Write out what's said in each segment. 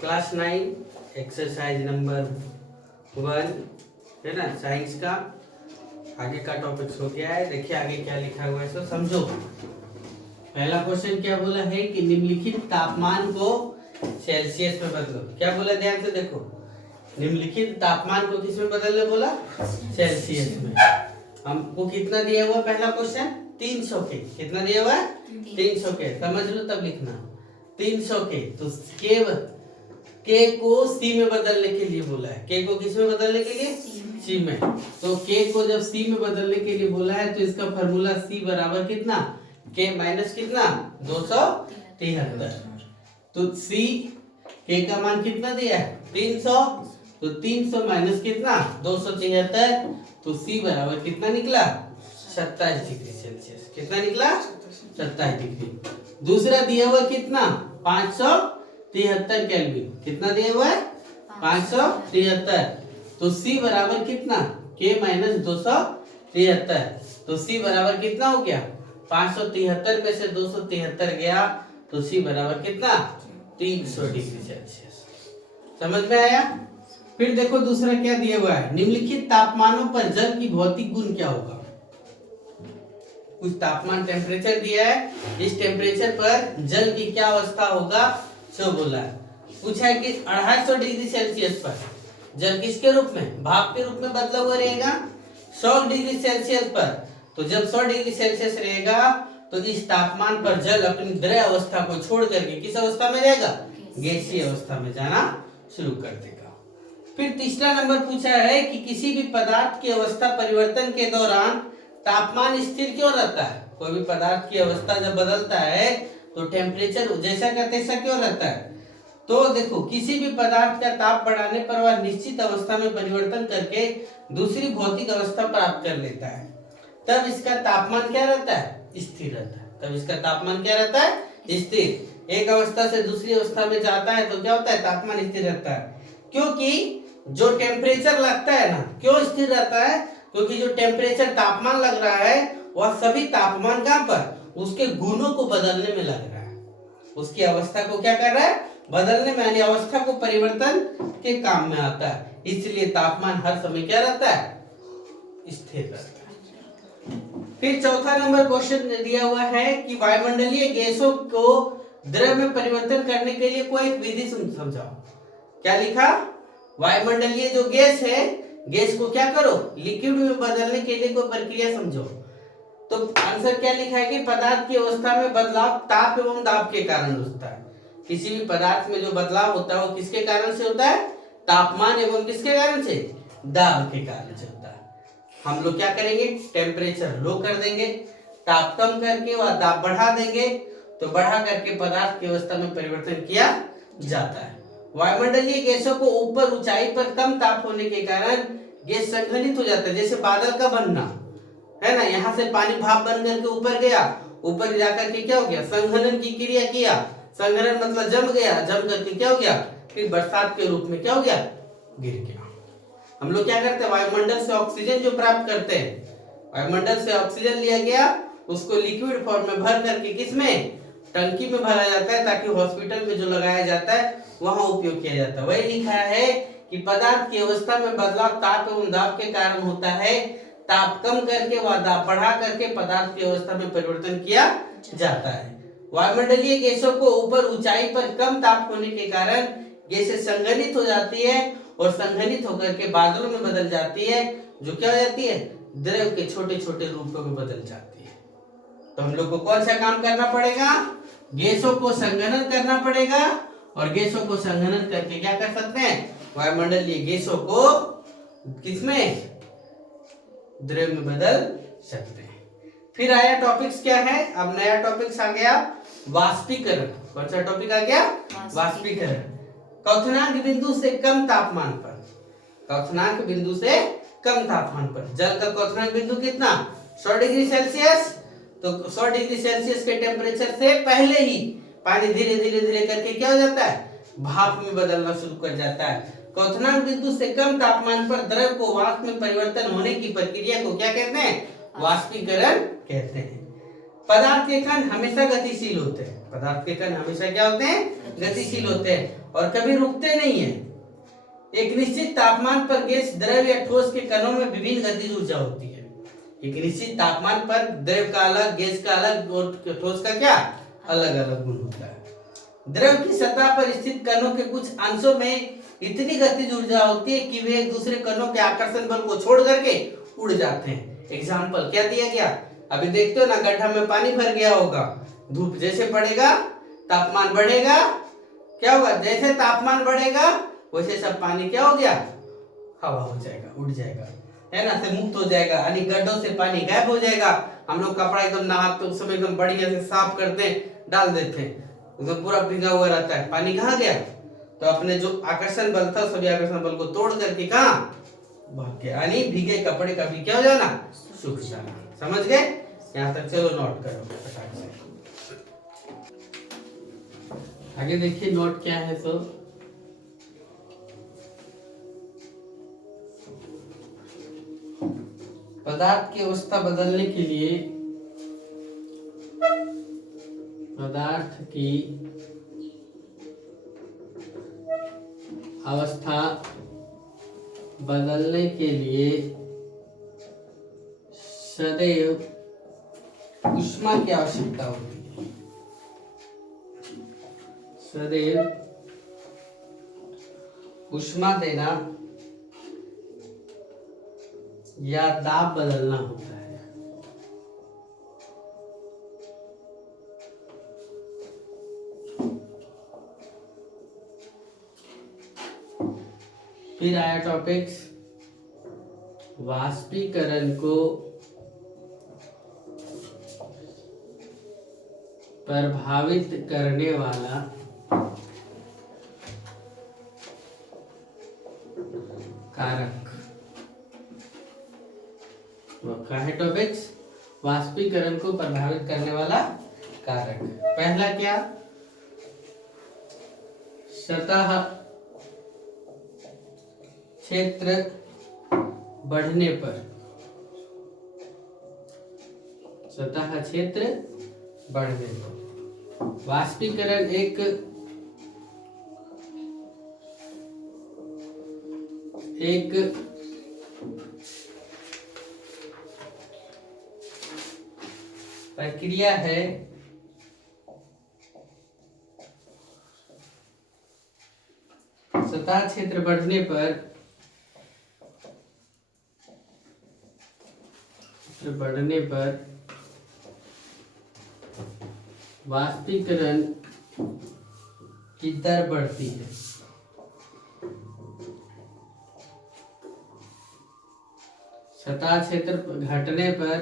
Class 9 exercise number 1 है ना, science का आगे का टॉपिक्स हो गया है। देखिए आगे क्या लिखा हुआ है, सो समझो। पहला क्वेश्चन क्या बोला है कि निम्नलिखित तापमान को सेल्सियस में बदलो। क्या बोला, ध्यान से देखो। निम्नलिखित तापमान को किस में बदलने बोला? सेल्सियस में। हमको कितना दिया हुआ पहला क्वेश्चन? 300 के। कितना दिया हुआ है? 300 के। समझ लो तब लिखना 300 के। तो के को सी में बदलने के लिए बोला है। के को किस में बदलने के लिए? सी में। तो के को जब सी में बदलने के लिए बोला है तो इसका फॉर्मूला सी बराबर कितना? के माइनस कितना? 273। तो सी के का मान कितना दिया है? 300। तो 300 माइनस कितना? 273। तो सी बराबर कितना निकला? 27 डिग्री सेल्सियस। कितना निकला? 27 डिग्री। दूसरा दिया हुआ कितना? 573 केल्विन। कितना दिया हुआ है? 573। तो सी बराबर कितना? के माइनस 273। तो सी बराबर कितना हो गया? 573 में से 273 गया तो सी बराबर कितना? 300 डिग्री सेल्सियस। समझ में आया? फिर देखो दूसरा क्या दिया हुआ है, निम्नलिखित तापमानों पर जल की भौतिक गुण क्या होगा। कुछ तापमान टेम्परेचर दिया है, इस टेम्परेचर पर जल की क्या अवस्था होगा सो बोला है। पूछा है कि 250 डिग्री सेल्सियस पर जल किसके रूप में? भाप के रूप में बदला हुआ रहेगा। 100 डिग्री सेल्सियस पर, तो जब 100 डिग्री सेल्सियस रहेगा तो इस तापमान पर जल अपनी द्रव अवस्था को छोड़ करके किस अवस्था में जाएगा? गैसीय अवस्था में जाना शुरू कर देगा। फिर तीसरा नंबर पूछा है कि किसी भी पदार्थ की अवस्था परिवर्तन के दौरान तापमान स्थिर क्यों रहता है। कोई भी पदार्थ की अवस्था जब बदलता है तो टेम्परेचर जैसा का तैसा क्यों रहता है? तो देखो, किसी भी पदार्थ का ताप बढ़ाने पर वह निश्चित अवस्था में परिवर्तन करके दूसरी भौतिक अवस्था प्राप्त कर लेता है, तब इसका तापमान क्या रहता है? स्थिर रहता है। तब इसका तापमान क्या रहता है? स्थिर। एक अवस्था से दूसरी अवस्था में जाता है तो क्या होता है? तापमान स्थिर रहता है। क्योंकि जो टेम्परेचर लगता है ना, क्यों स्थिर रहता है? क्योंकि जो टेम्परेचर तापमान लग रहा है वह सभी तापमान कहां पर? उसके गुणों को बदलने में लग रहा है। उसकी अवस्था को क्या कर रहा है? बदलने में, यानी अवस्था को परिवर्तन के काम में आता है। इसलिए तापमान हर समय क्या रहता है? स्थिर रहता है। फिर चौथा नंबर क्वेश्चन दिया हुआ है कि वायुमंडलीय गैसों को द्रव में परिवर्तन करने के लिए कोई एक विधि समझाओ। क्या लिखा? वायुमंडलीय जो गैस है, गैस को क्या करो? लिक्विड में बदलने के लिए कोई प्रक्रिया समझो। तो आंसर क्या लिखा है कि पदार्थ की अवस्था में बदलाव ताप एवं दाब के कारण होता है। किसी भी पदार्थ में जो बदलाव होता है वो किसके कारण से होता है? तापमान एवं किसके कारण से? दाब के कारण से होता है। हम लोग क्या करेंगे? टेम्परेचर लो कर देंगे, ताप कम करके वह दाब बढ़ा देंगे, तो बढ़ा करके पदार्थ की अवस्था में परिवर्तन किया जाता है। वायुमंडलीय गैसों को ऊपर ऊंचाई पर कम ताप होने के कारण गैस संघनित हो जाता है। जैसे बादल का बनना है ना, यहाँ से पानी भाप बन करके ऊपर गया, ऊपर जाकर के क्या हो गया? संघनन की क्रिया किया। संघनन मतलब जम गया, जम करके क्या हो गया? फिर बरसात के रूप में क्या हो गया? गिर गया। हम लोग क्या करते हैं? वायुमंडल से ऑक्सीजन जो प्राप्त करते हैं, वायुमंडल से ऑक्सीजन लिया गया, उसको लिक्विड फॉर्म में भर करके किसमें? टंकी में भरा जाता है, ताकि हॉस्पिटल में जो लगाया जाता है वहां उपयोग किया जाता है। वही लिखा है कि पदार्थ की अवस्था में बदलाव ताप एवं दाब के कारण होता है। ताप कम करके व दाब बढ़ा करके पदार्थ की अवस्था में परिवर्तन किया जाता है। वायुमंडलीय गैसों को ऊपर ऊंचाई पर कम ताप होने के कारण गैसें संघनित हो जाती है और संघनित होकर के बादलों में बदल जाती है, जो क्या हो जाती है? द्रव के छोटे छोटे रूपों में बदल जाती है। तो हम लोग को कौन सा काम करना पड़ेगा? गैसों को संघनन करना पड़ेगा, और गैसों को संघनन करके क्या कर सकते हैं? वायुमंडलीय गैसों को किसमें? द्रव में बदल सकते हैं। फिर आया टॉपिक्स क्या है? अब नया टॉपिक्स आ गया वाष्पीकरण। कौन सा टॉपिक आ गया? वाष्पीकरण। क्वथनांक बिंदु से कम तापमान पर, क्वथनांक बिंदु से कम तापमान पर जल का क्वथनांक बिंदु कितना? 100 डिग्री सेल्सियस। तो 100 डिग्री सेल्सियस के टेम्परेचर से पहले ही पानी धीरे धीरे धीरे करके क्या हो जाता है? भाप में बदलना शुरू कर जाता है। क्वथनांक बिंदु से कम तापमान पर द्रव को वाष्प में परिवर्तन होने की प्रक्रिया को क्या कहते हैं? वाष्पीकरण कहते हैं। पदार्थ के कण हमेशा गतिशील होते हैं। पदार्थ के कण हमेशा क्या होते हैं? गतिशील होते हैं और कभी रुकते नहीं है। एक निश्चित तापमान पर गैस, द्रव या ठोस के कणों में विभिन्न गतिज ऊर्जा होती है। एक निश्चित तापमान पर द्रव का अलग, गैस का अलग और ठोस का क्या अलग अलग गुण होता है। द्रव की सतह पर स्थित कणों के कुछ अंशों में इतनी गतिज ऊर्जा होती है कि वे एक दूसरे कणों के आकर्षण बल को छोड़ करके उड़ जाते हैं। एग्जाम्पल क्या दिया गया, अभी देखते हो ना, गड्ढा में पानी भर गया होगा, धूप जैसे पड़ेगा तापमान बढ़ेगा, क्या होगा, जैसे तापमान बढ़ेगा वैसे सब पानी क्या हो गया, हवा हो जाएगा, उड़ जाएगा, है ना, से मुक्त हो जाएगा, यानी गड्ढों से पानी गायब हो जाएगा। हम लोग कपड़ा एकदम नहाते उस समय एकदम बढ़िया से साफ करते हैं, डाल देते हैं, एकदम पूरा भीगा हुआ रहता है, पानी कहाँ गया, तो अपने जो आकर्षण बल था सभी आकर्षण बल को तोड़ करके कहाँ भाग गया, यानी भीगे कपड़े का भी क्या हो जाना, सूख जाना। समझ गए, यहाँ तक चलो नोट करो फटाक से। आगे देखिए नोट क्या है। तो पदार्थ की अवस्था बदलने के लिए, पदार्थ की अवस्था बदलने के लिए सदैव ऊष्मा की आवश्यकता होती है। सदैव ऊष्मा देना या दाब बदलना होता है। फिर आया टॉपिक्स, वाष्पीकरण को प्रभावित करने वाला कारक। क्या है टॉपिक्स, वाष्पीकरण को प्रभावित करने वाला कारक। पहला क्या, सतह क्षेत्र बढ़ने पर, सतह क्षेत्र बढ़ने पर वाष्पीकरण एक प्रक्रिया है सतह क्षेत्र बढ़ने पर वाष्पीकरण की दर बढ़ती है। सतह क्षेत्र घटने पर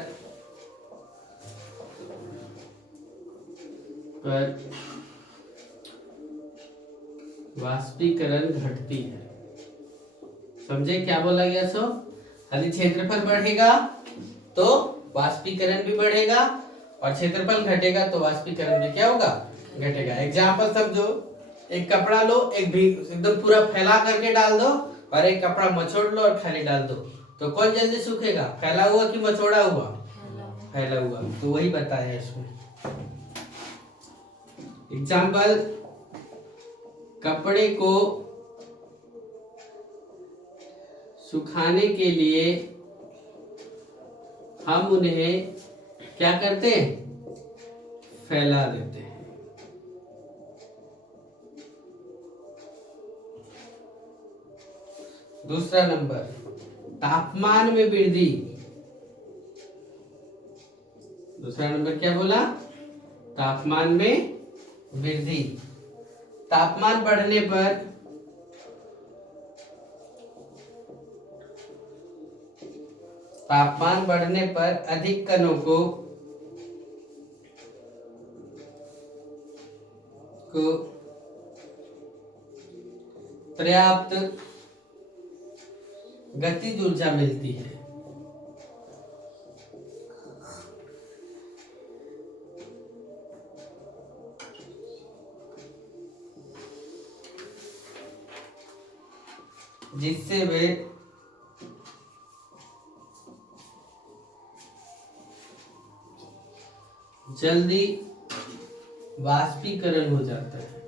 वाष्पीकरण घटती है। समझे क्या बोला गया? सो यदि क्षेत्रफल बढ़ेगा तो वाष्पीकरण भी बढ़ेगा और क्षेत्रफल घटेगा तो वाष्पीकरण भी क्या होगा, घटेगा। एग्जाम्पल समझो, एक कपड़ा लो, एक भी एकदम पूरा फैला करके डाल दो और एक कपड़ा मचोड़ लो और खाली डाल दो, तो कौन जल्दी सूखेगा, फैला हुआ कि मचोड़ा हुआ? फैला हुआ। तो वही बताया इसमें। एग्जाम्पल, कपड़े को सुखाने के लिए हम उन्हें क्या करते हैं, फैला देते हैं। दूसरा नंबर, तापमान में वृद्धि। दूसरा नंबर क्या बोला, तापमान में वृद्धि। तापमान बढ़ने पर अधिक कणों को पर्याप्त गतिज ऊर्जा मिलती है। जिससे वे जल्दी वाष्पीकरण हो जाता है।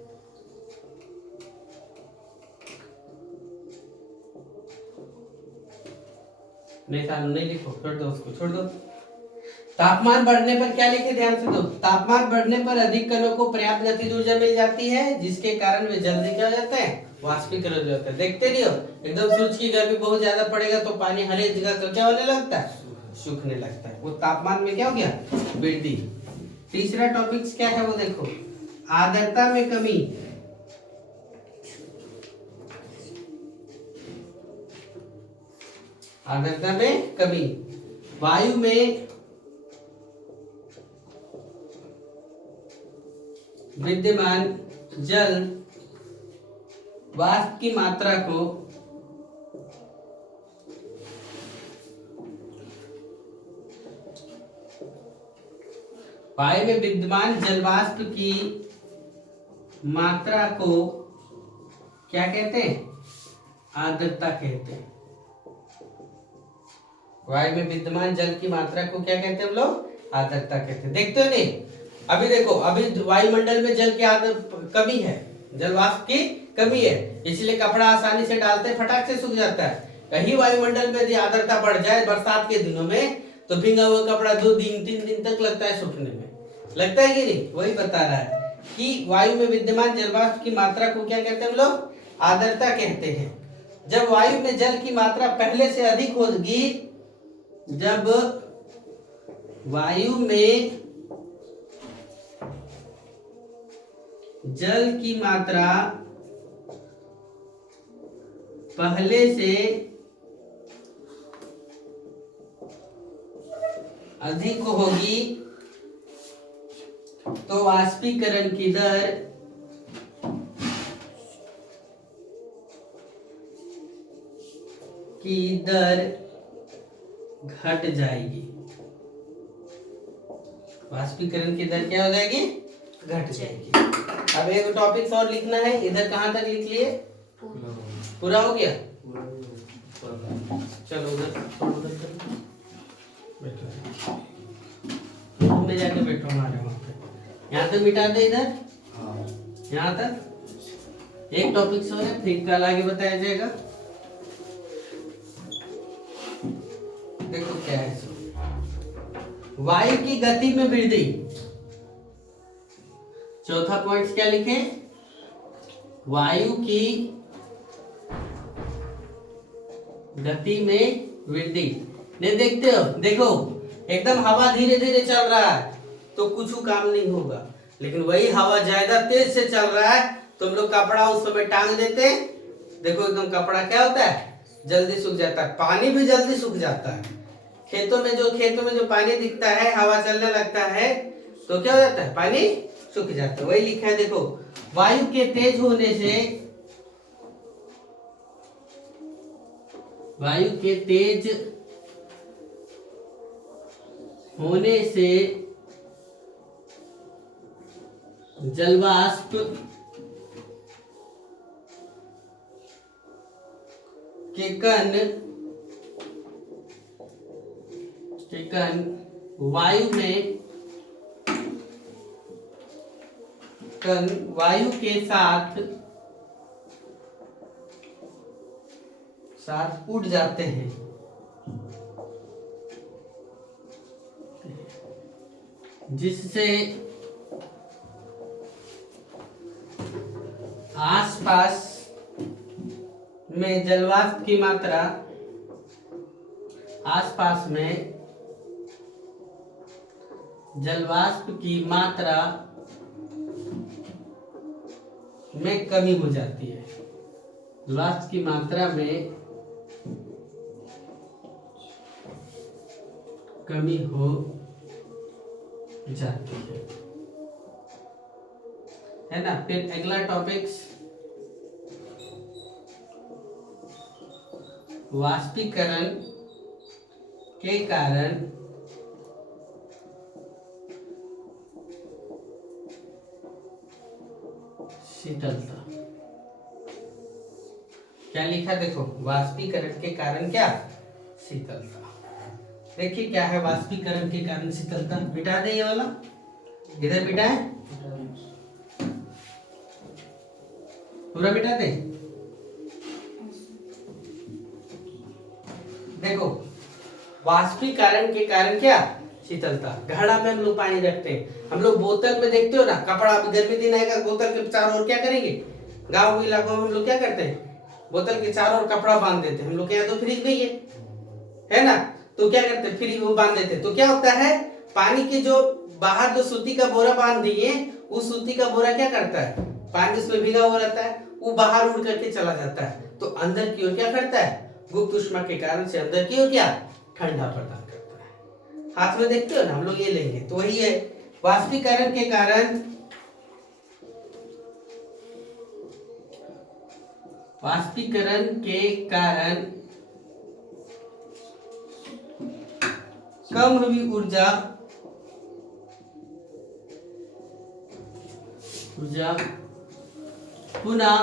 नहीं सानू नहीं लिखो, छोड़ दो उसको, छोड़ दो। तापमान बढ़ने पर क्या लिखे, ध्यान से दो। तापमान बढ़ने पर अधिक कणों को पर्याप्त गतिज ऊर्जा मिल जाती है, जिसके कारण वे जल्दी क्या हो जाते हैं, वाष्पीकरण हो जाते हैं। देखते नहीं हो, एकदम सूरज की गर्मी बहुत ज्यादा पड़ेगा तो पानी हर एक जगह तो क्या होने लगता है, सूखने लगता है। वो तापमान में क्या हो गया, वृद्धि। तीसरा टॉपिक क्या है वो देखो, आर्द्रता में कमी। आर्द्रता में कमी, वायु में विद्यमान जल वाष्प की मात्रा को वायु में विद्यमान जल वाष्प की मात्रा को क्या कहते हैं, आर्द्रता कहते हैं। वायु में विद्यमान जल की मात्रा को क्या कहते हैं हम लोग, आर्द्रता कहते हैं। देखते हो नहीं, अभी देखो, अभी वायुमंडल में जल की कमी है, जल वाष्प की कमी है, इसलिए कपड़ा आसानी से डालते फटाक से सूख जाता है। कहीं वायुमंडल में यदि आर्द्रता बढ़ जाए बरसात के दिनों में, तो भींगा हुआ कपड़ा 2 दिन 3 दिन तक लगता है सूखने में, लगता है कि नहीं। वही बता रहा है कि वायु में विद्यमान जल वाष्प की मात्रा को क्या कहते हैं हम लोग, आर्द्रता कहते हैं। जब वायु में जल की मात्रा पहले से अधिक होगी, जब वायु में जल की मात्रा पहले से अधिक होगी, तो वाष्पीकरण की दर घट जाएगी। वाष्पीकरण की दर क्या हो जाएगी, घट जाएगी। अब एक टॉपिक और लिखना है, इधर कहाँ तक लिख लिए, पूरा हो गया। चलो उधर बैठो, रूम में जाके बैठो हमारे वहाँ पे। यहाँ तक मिटा दे, इधर यहाँ तक। एक टॉपिक और है, फिर कल आगे बताया जाएगा। देखो क्या है, वायु की गति में वृद्धि। चौथा पॉइंट क्या लिखे, वायु की गति में वृद्धि। नहीं देखते हो, देखो एकदम हवा धीरे धीरे चल रहा है तो कुछ काम नहीं होगा, लेकिन वही हवा ज्यादा तेज से चल रहा है तो हम लोग कपड़ा उस समय टांग देते हैं, देखो एकदम कपड़ा क्या होता है, जल्दी सूख जाता है। पानी भी जल्दी सूख जाता है। खेतों में जो पानी दिखता है, हवा चलने लगता है तो क्या हो जाता है, पानी सूख जाता है। वही लिखा है देखो, वायु के तेज होने से, वायु के तेज होने से जलवाष्प के कण वायु के साथ उड़ जाते हैं, जिससे आसपास में जलवाष्प की मात्रा, आसपास में जलवाष्प की मात्रा में कमी हो जाती है। जलवाष्प की मात्रा में कमी हो जाती है ना। फिर अगला टॉपिक्स, वाष्पीकरण के कारण शीतलता। क्या लिखा देखो, वाष्पीकरण के कारण क्या, शीतलता। देखिए क्या है वाष्पीकरण के कारण शीतलता, मिटा दे ये वाला, इधर मिटा है, पूरा मिटा दे। देखो वाष्पीकरण के कारण क्या, शीतलता। घड़ा में हम लोग पानी रखते हैं, हम लोग बोतल में देखते हो ना, कपड़ा, अभी गर्मी दिन आएगा, बोतल के चारों ओर क्या करेंगे, गांव के इलाकों में हम लोग क्या करते हैं, बोतल के चारों ओर कपड़ा बांध देते हैं। हम लोग के यहाँ तो फ्रिज नहीं है ना, तो क्या करते हैं, फ्रिज वो बांध देते हैं। तो क्या होता है, पानी के जो बाहर जो सूती का बोरा बांध दिए, उस सूती का बोरा क्या करता है, पानी उसमें भीगा हुआ रहता है, वो बाहर उड़ करके चला जाता है, तो अंदर की ओर क्या करता है, गुप्त ऊष्मा के कारण से अंदर की ओर क्या, ठंडा प्रदान करता है। हाथ में देखते हो ना, हम लोग ये लेंगे तो वही है, वाष्पीकरण के कारण, वाष्पीकरण के कारण कम हुई ऊर्जा पुनः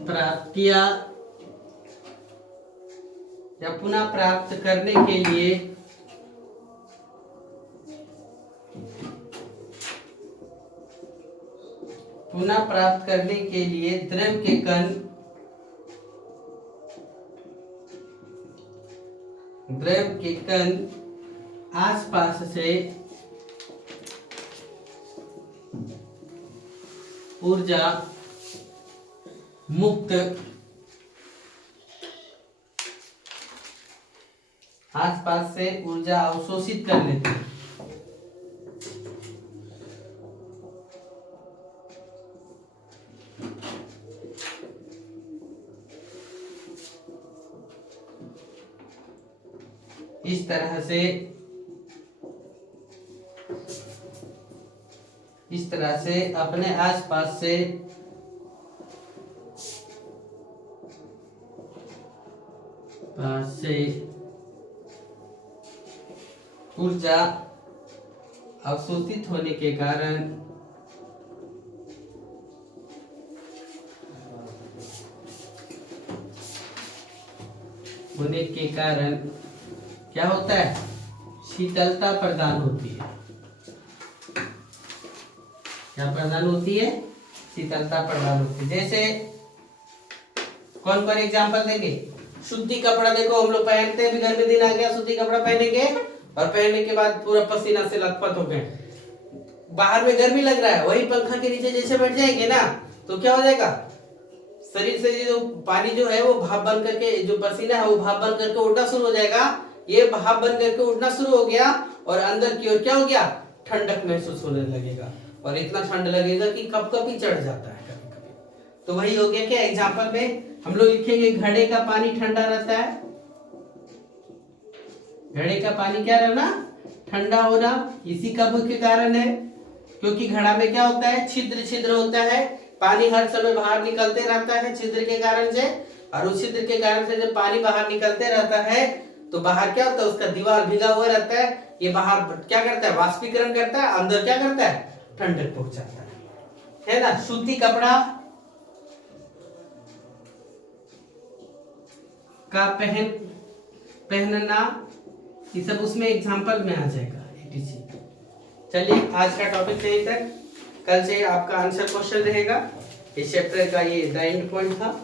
प्राप्त किया या पुनः प्राप्त करने के लिए द्रव के कण आसपास से ऊर्जा मुक्त, आसपास से ऊर्जा अवशोषित कर लेते हैं। इस तरह से अपने आसपास से ऊर्जा अवशोषित होने के कारण क्या होता है, शीतलता प्रदान होती है। क्या प्रदान होती है, शीतलता प्रदान होती है। जैसे कौन पर एग्जांपल देंगे, सूती कपड़ा देखो हम लोग पहनते हैं, गर्मी दिन आ गया, सूती कपड़ा पहनेंगे और पहनने के बाद पूरा पसीना से लथपथ हो गए, बाहर में गर्मी लग रहा है, वही पंखा के नीचे जैसे बैठ जाएंगे ना, तो क्या हो जाएगा, शरीर से जो पानी जो है वो भाप बन करके, जो पसीना है वो भाप बन करके उड़ना शुरू हो जाएगा। ये भाप बन करके उड़ना शुरू हो गया और अंदर की ओर क्या हो गया, ठंडक महसूस होने लगेगा, और इतना ठंड लगेगा कि कप-कपी चढ़ जाता है कभी कभी। तो वही हो गया, क्या एग्जांपल में हम लोग लिखेंगे, घड़े का पानी ठंडा रहता है, घड़े का पानी क्या रहना, ठंडा होना, इसी का मुख्य कारण है, क्योंकि घड़ा में क्या होता है, छिद्र होता है, पानी हर समय बाहर निकलते रहता है छिद्र के कारण से, और उस छिद्र के कारण से जब पानी बाहर निकलते रहता है तो बाहर क्या होता है, उसका दीवार भीगा हुआ रहता है, ये बाहर क्या करता है, वाष्पीकरण करता है, अंदर क्या करता है, ठंडक पहुंचाता है ना। सूती कपड़ा का पहनना, ये सब उसमें एग्जांपल में आ जाएगा, etc। चलिए आज का टॉपिक यहीं तक, कल से आपका आंसर क्वेश्चन रहेगा, इस चैप्टर का ये द एंड पॉइंट था।